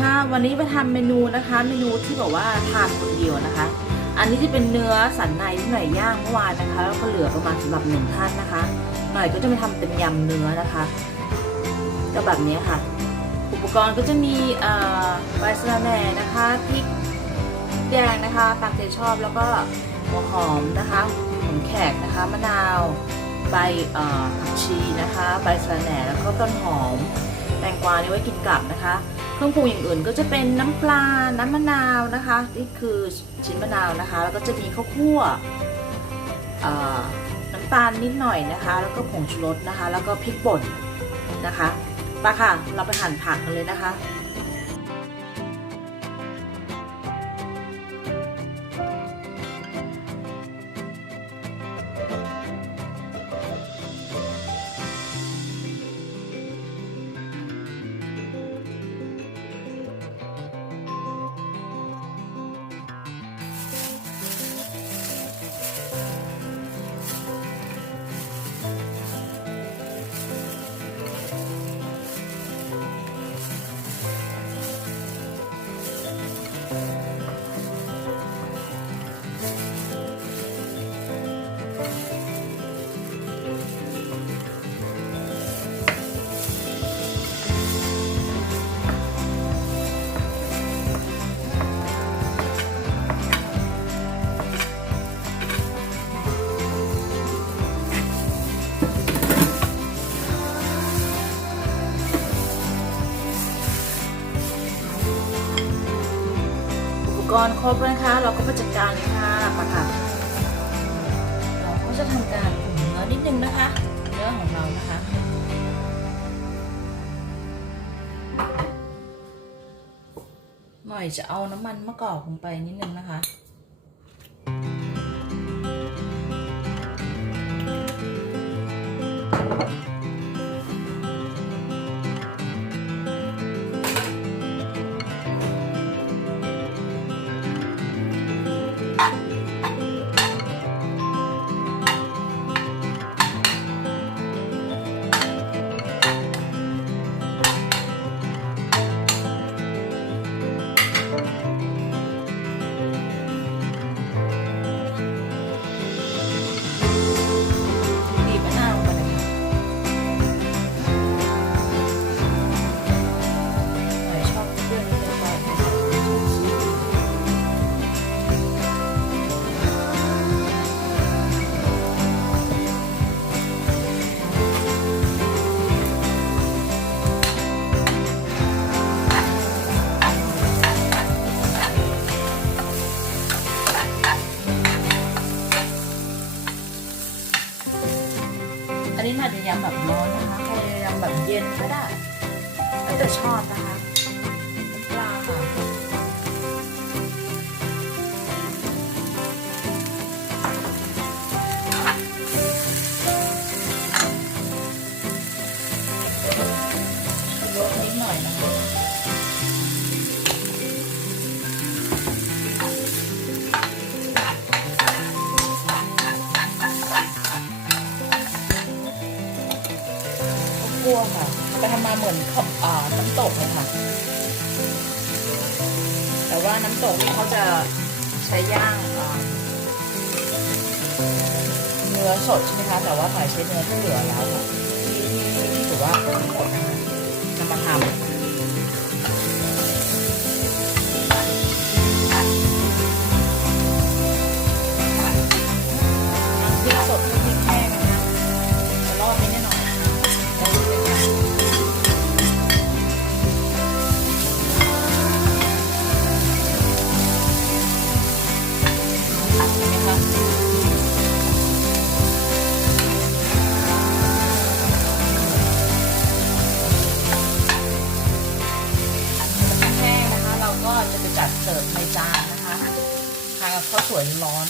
ค่ะวันนี้มาทำเมนูนะคะเมนูที่บอกว่าทานคนเดียวนะคะอันนี้จะเป็นเนื้อสันในที่หน่อยย่างเมื่อวานนะคะแล้วก็เหลือประมาณสำหรับ1 ท่านนะคะหน่อยก็จะมาทำเป็นยำเนื้อนะคะก็แบบนี้ค่ะอุปกรณ์ก็จะมีใบสะระแหน่นะคะพริกแดงนะคะตามใจชอบแล้วก็หัวหอมนะคะหอมแขกนะคะมะนาวใบผักชีนะคะใบสะระแหน่แล้วก็ต้นหอมแตงกวานี่ไว้กินกับนะคะเครื่องปรุงอย่างอื่นก็จะเป็นน้ำปลาน้ำมะนาวนะคะนี่คือชิ้นมะนาวนะคะแล้วก็จะมีข้าวคั่วน้ำตาลนิดหน่อยนะคะแล้วก็ผงชูรสนะคะแล้วก็พริกป่นนะคะไปค่ะเราไปหั่นผักกันเลยนะคะก่อนครบนะคะเราก็มาจัดการเลยค่ะมาค่ะเราก็จะทำการอุ่นเนื้อนิดนึงนะคะเนื้อของเรานะคะหน่อยจะเอาน้ำมันมะกอกลงไปนิดนึงนะคะอันนี้น่าจะยำแบบร้อนนะคะใครยำแบบเย็นก็ได้แล้วแต่ชอบนะคะปลาค่ะชูรสนิดหน่อยนะคะคั่วค่ะไปทำมาเหมือนน้ำตกเลยค่ะแต่ว่าน้ำตกนี่เขาจะใช้ย่างเนื้อสดใช่ไหมคะแต่ว่าหน่อยใช้เนื้อที่เหลือแล้วค่ะที่ถือว่าทั้งหมดนะคะจะมาทำพริกสดพริกแห้งนะคะจะรอดไม่แน่นอนจะไปจัดเสิร์ฟในจานนะคะทานกับข้าวสวยร้อน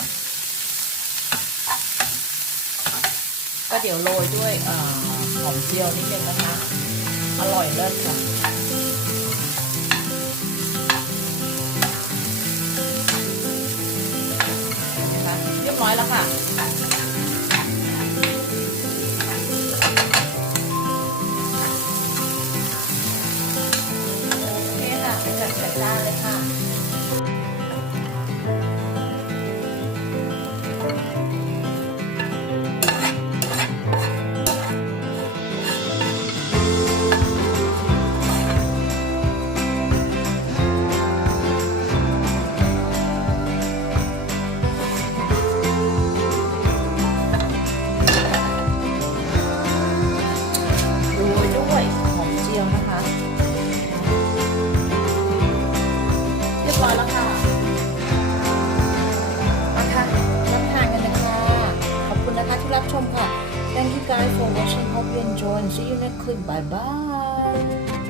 ก็เดี๋ยวโรยด้วยหอมเจียวนิดนึงนะคะอร่อยเลิศค่ะนะคะเรียบร้อยแล้วค่ะโอเคค่ะ ร้อยแล้วค่ะมาค่ะรับทานกันเลยค่ะขอบคุณนะคะที่รับชมค่ะ Thank you guys for watching. Hope you enjoy and see you next clip. Bye bye.